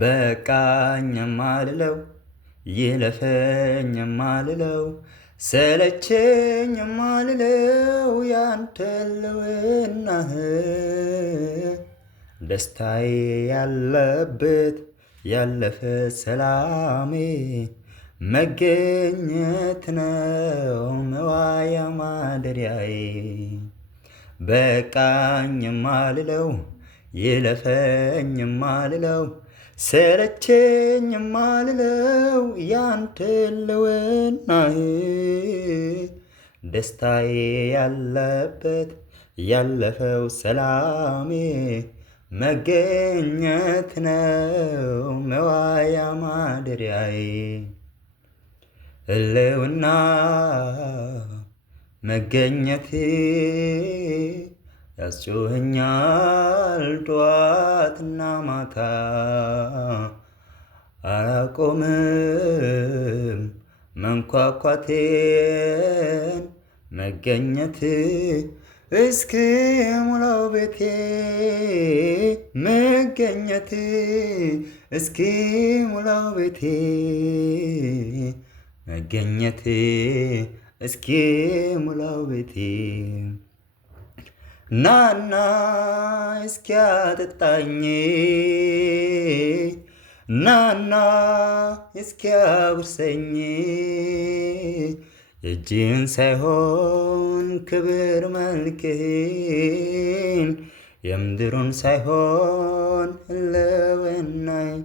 በቃኝ የማልለው ይለፈኝ የማልለው ሰለቸኝ የማልለው ያንተ ልውናህ ደስታዬ ያለበት ያለፈ ሰላሜ መገኘት ነው መዋያ ማደሪያዬ። በቃኝ የማልለው ይለፈኝ የማልለው ሰለቸኝ የማልለው ያንተ ልውናህ ደስታዬ ያለበት ያለፈው ሰላሜ መገኘት ነው መዋያ ማደሪያዬ። ህልውና መገኘት ያስጮኸኛል ጠዋትና ማታ አያቆምም መንኳኳቴን መገኘት እስኪ ሙላው ቤቴ መገኘት እስኪ ሙላው ቤቴ መገኘት እስኪ ሙላው ቤቴ። ናና እስኪ አጠጣኝ ናና እስኪ አጉርሰኝ የእጅህን ሳይሆን ክብር መልክህን የምድሩን ሳይሆን ህልውናዬን